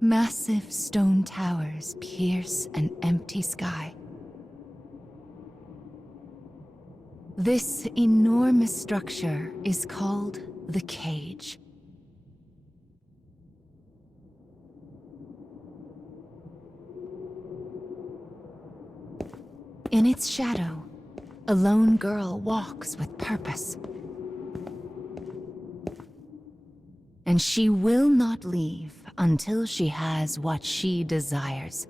Massive stone towers pierce an empty sky. This enormous structure is called the Cage. In its shadow, a lone girl walks with purpose. And she will not leave until she has what she desires.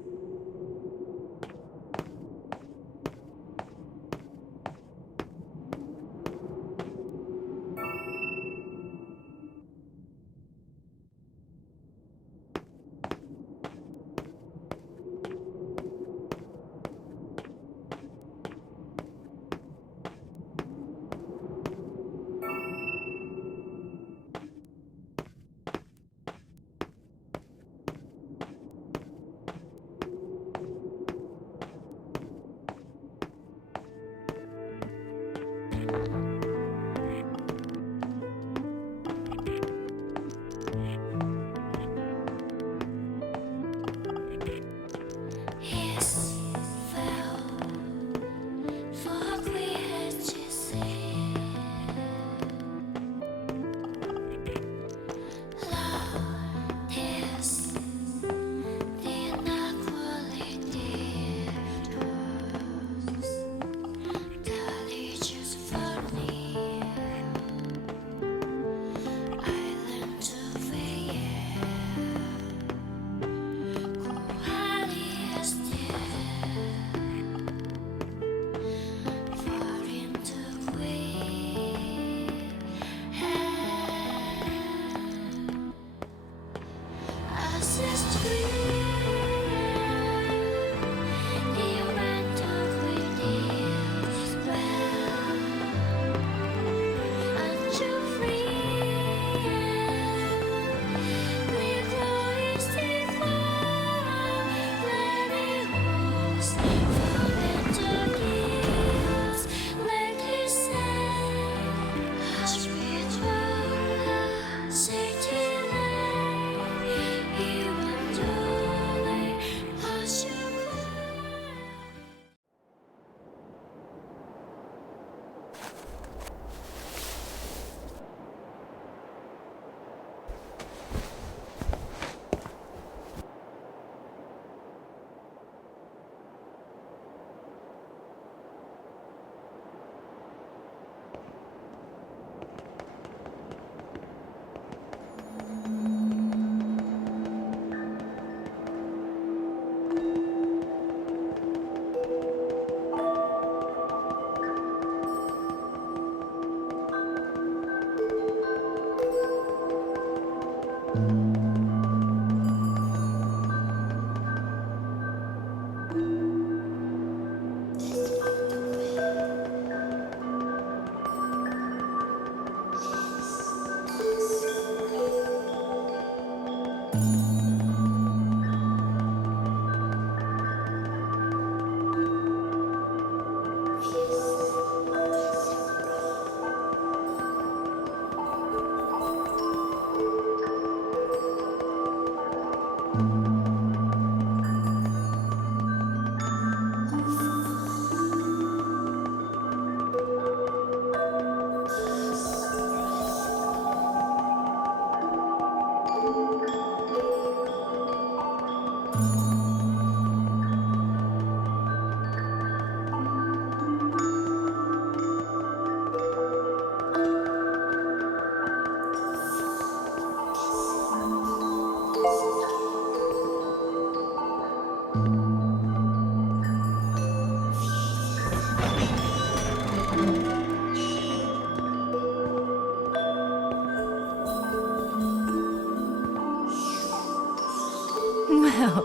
Well,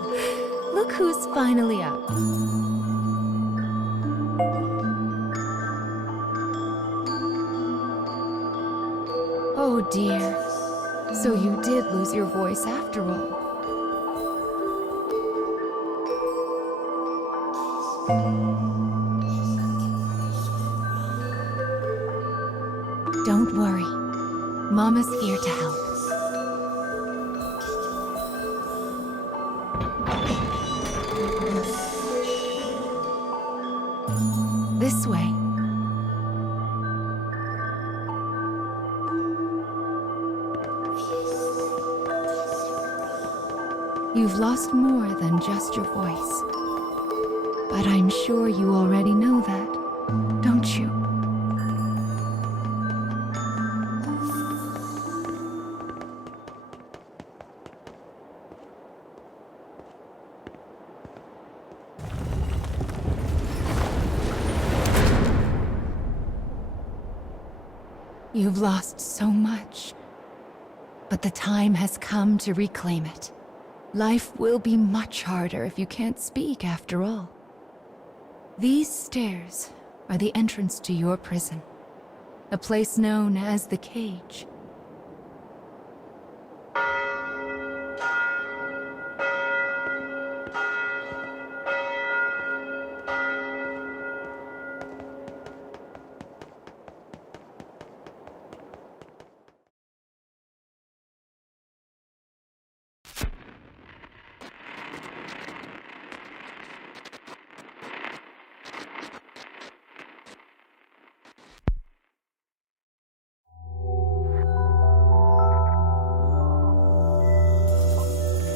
look who's finally up. Oh dear. So you did lose your voice after all. Don't worry. Mama's here to help. This way. You've lost more than just your voice. But I'm sure you already know that, don't you? You've lost so much, but the time has come to reclaim it. Life will be much harder if you can't speak after all. These stairs are the entrance to your prison, a place known as the Cage.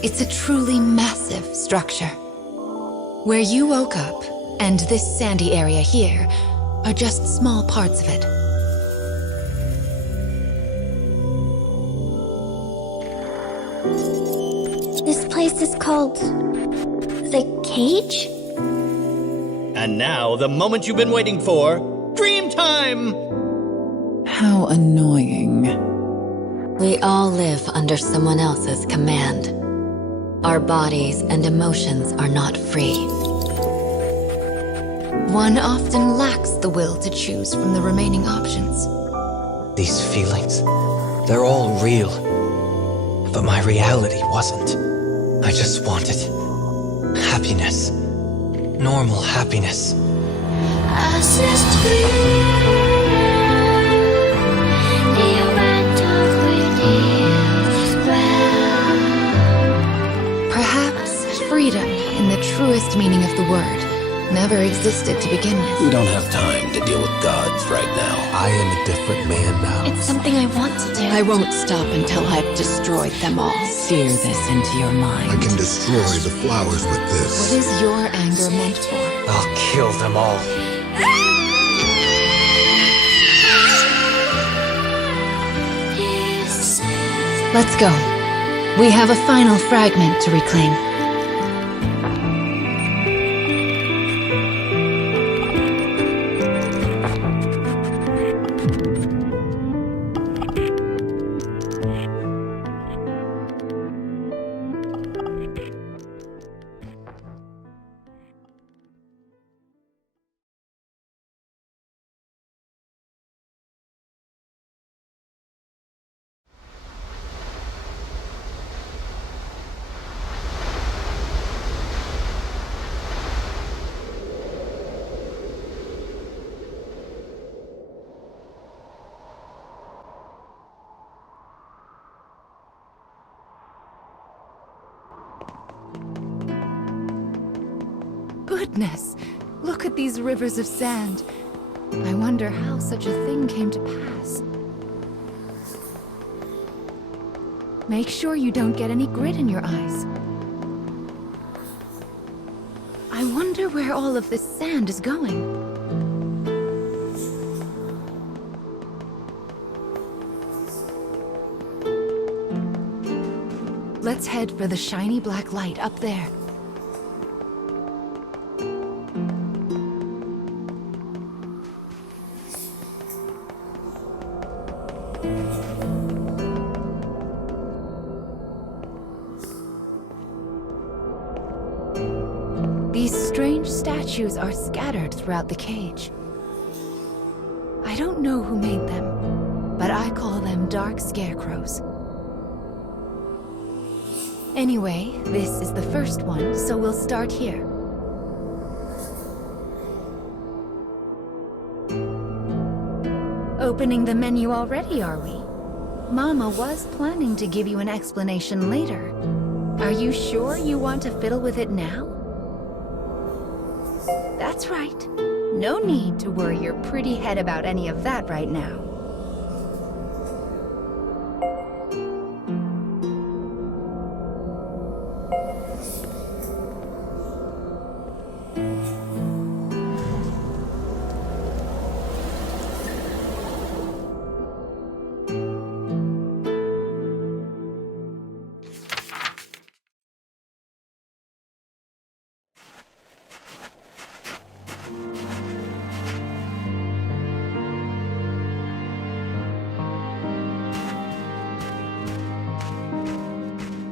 It's a truly massive structure. Where you woke up, and this sandy area here, are just small parts of it. This place is called... the Cage? And now, the moment you've been waiting for, dream time! How annoying. We all live under someone else's command. Our bodies and emotions are not free. One often lacks the will to choose from the remaining options. These feelings, they're all real. But my reality wasn't. I just wanted happiness. Normal happiness. Perhaps freedom, in the truest meaning of the word, never existed to begin with. We don't have time to deal with gods right now. I am a different man now. It's something I want to do. I won't stop until I've destroyed them all. Sear this into your mind. I can destroy the flowers with What this. is your anger meant for? I'll kill them all. Let's go. We have a final fragment to reclaim. Goodness! Look at these rivers of sand. I wonder how such a thing came to pass. Make sure you don't get any grit in your eyes. I wonder where all of this sand is going. Let's head for the shiny black light up there. These strange statues are scattered throughout the cage. I don't know who made them, but I call them dark scarecrows. Anyway, this is the first one, so we'll start here. Opening the menu already, are we? Mama was planning to give you an explanation later. Are you sure you want to fiddle with it now? That's right. No need to worry your pretty head about any of that right now.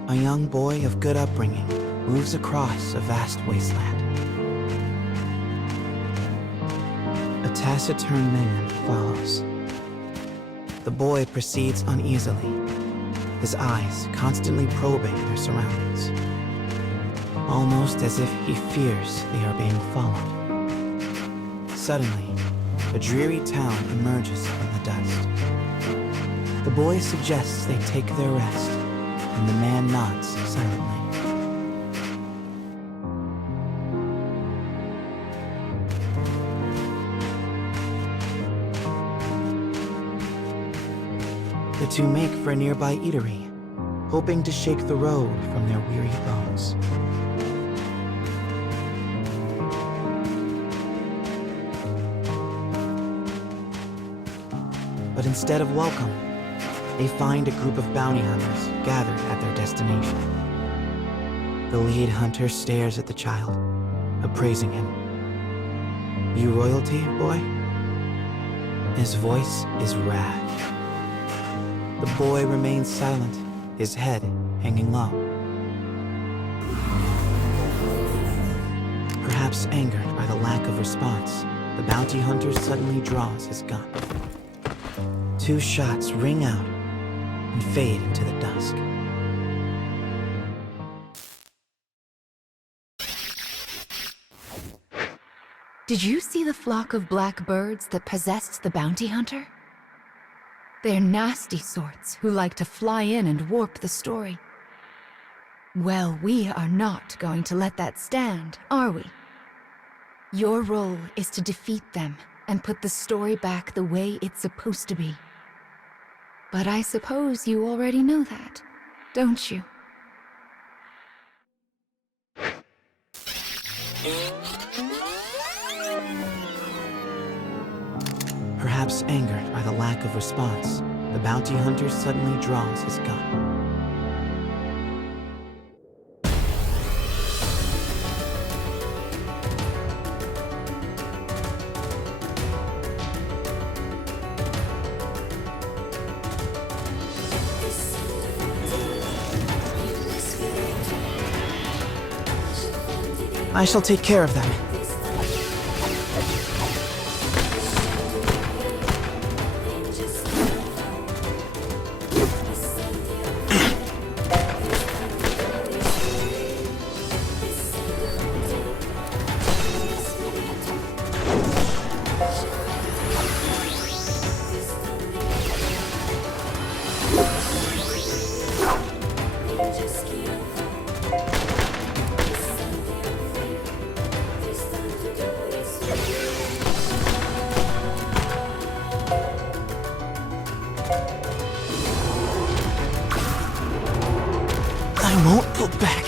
A young boy of good upbringing moves across a vast wasteland. A taciturn man follows. The boy proceeds uneasily, his eyes constantly probing their surroundings, almost as if he fears they are being followed. Suddenly, a dreary town emerges from the dust. The boy suggests they take their rest, and the man nods silently. The two make for a nearby eatery, hoping to shake the road from their weary bones. But instead of welcome, they find a group of bounty hunters gathered at their destination. The lead hunter stares at the child, appraising him. "You royalty, boy?" His voice is wrath. The boy remains silent, his head hanging low. Perhaps angered by the lack of response, the bounty hunter suddenly draws his gun. Two shots ring out and fade into the dusk. Did you see the flock of black birds that possessed the bounty hunter? They're nasty sorts who like to fly in and warp the story. Well, we are not going to let that stand, are we? Your role is to defeat them and put the story back the way it's supposed to be. But I suppose you already know that, don't you? Perhaps angered by the lack of response, the bounty hunter suddenly draws his gun. I shall take care of them. I won't go back.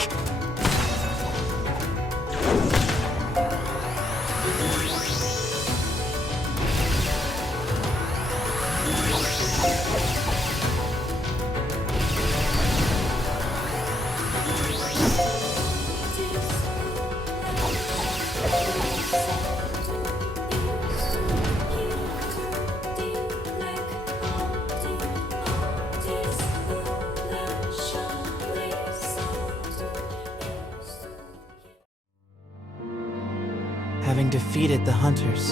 Having defeated the hunters,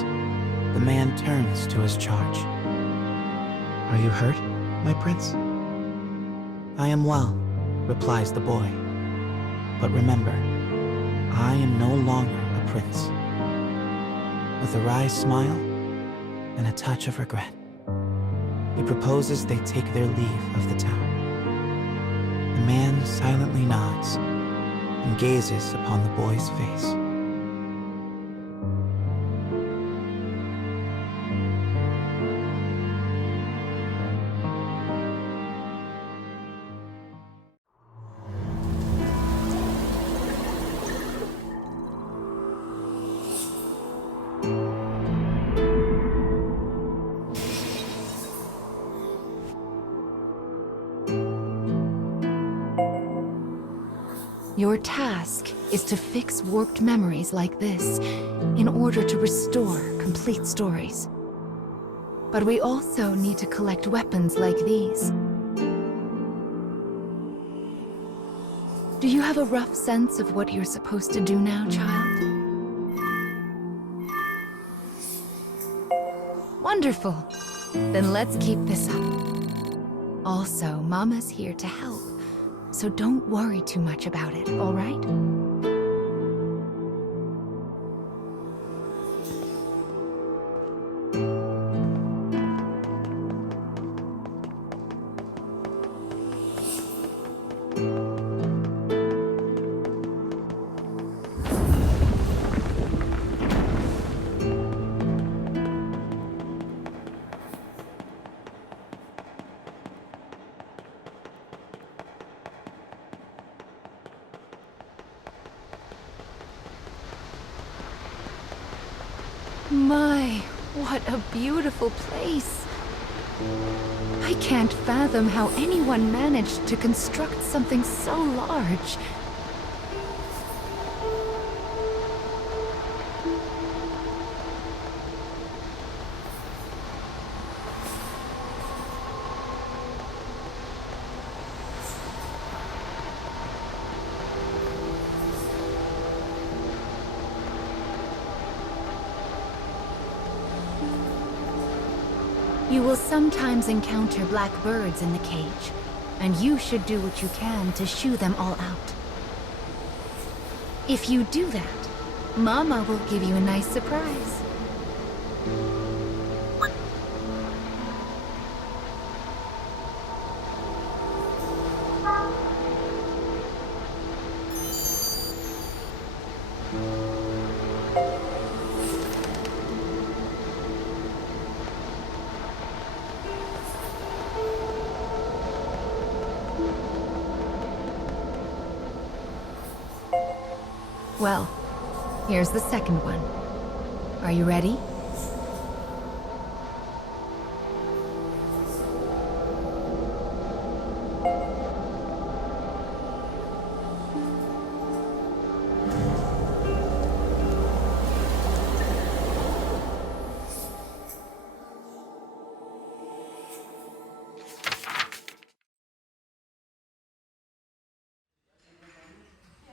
the man turns to his charge. "Are you hurt, my prince?" "I am well," replies the boy. "But remember, I am no longer a prince." With a wry smile and a touch of regret, he proposes they take their leave of the town. The man silently nods and gazes upon the boy's face. Your task is to fix warped memories like this in order to restore complete stories. But we also need to collect weapons like these. Do you have a rough sense of what you're supposed to do now, child? Wonderful. Then let's keep this up. Also, Mama's here to help. So don't worry too much about it, all right? My, what a beautiful place. I can't fathom how anyone managed to construct something so large. You will sometimes encounter black birds in the cage, and you should do what you can to shoo them all out. If you do that, Mama will give you a nice surprise. Well, here's the second one. Are you ready?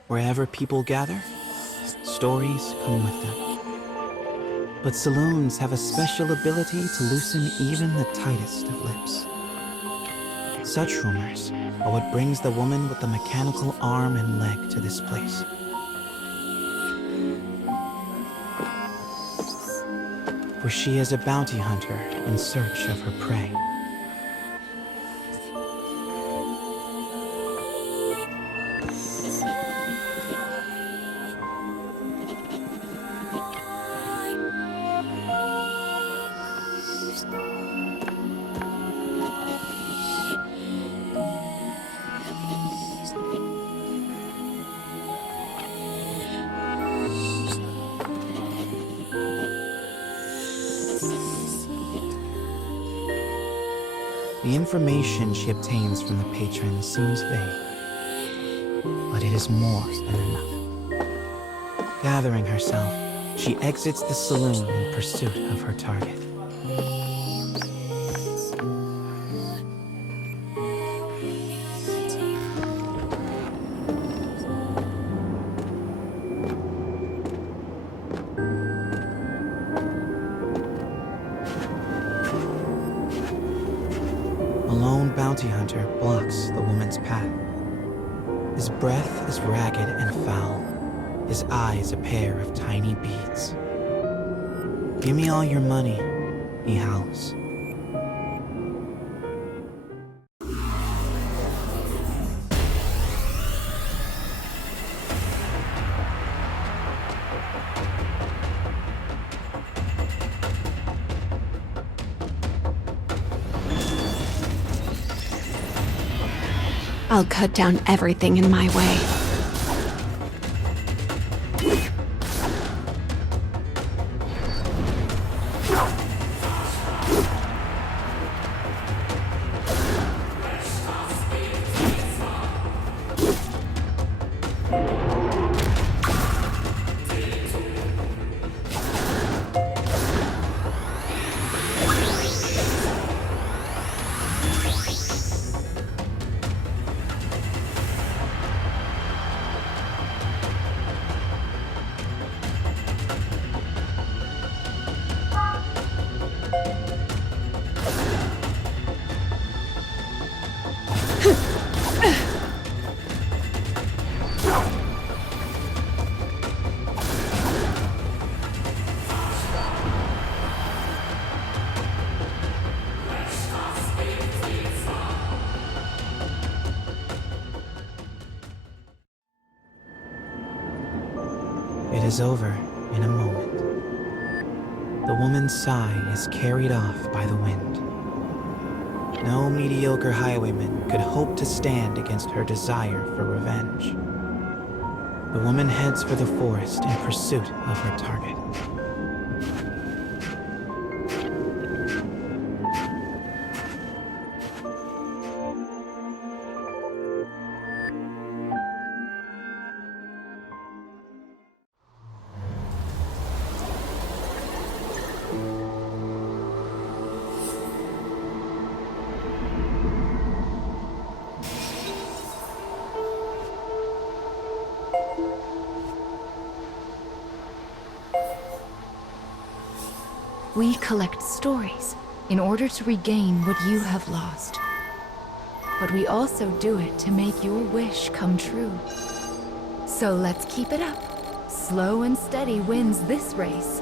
Wherever people gather, stories come with them. But saloons have a special ability to loosen even the tightest of lips. Such rumors are what brings the woman with the mechanical arm and leg to this place. For she is a bounty hunter in search of her prey. The information she obtains from the patron seems vague, but it is more than enough. Gathering herself, she exits the saloon in pursuit of her target. A lone bounty hunter blocks the woman's path. His breath is ragged and foul, his eyes a pair of tiny beads. "Give me all your money," he howls. I'll cut down everything in my way. It is over in a moment. The woman's sigh is carried off by the wind. No mediocre highwayman could hope to stand against her desire for revenge. The woman heads for the forest in pursuit of her target. We collect stories in order to regain what you have lost. But we also do it to make your wish come true. So let's keep it up. Slow and steady wins this race.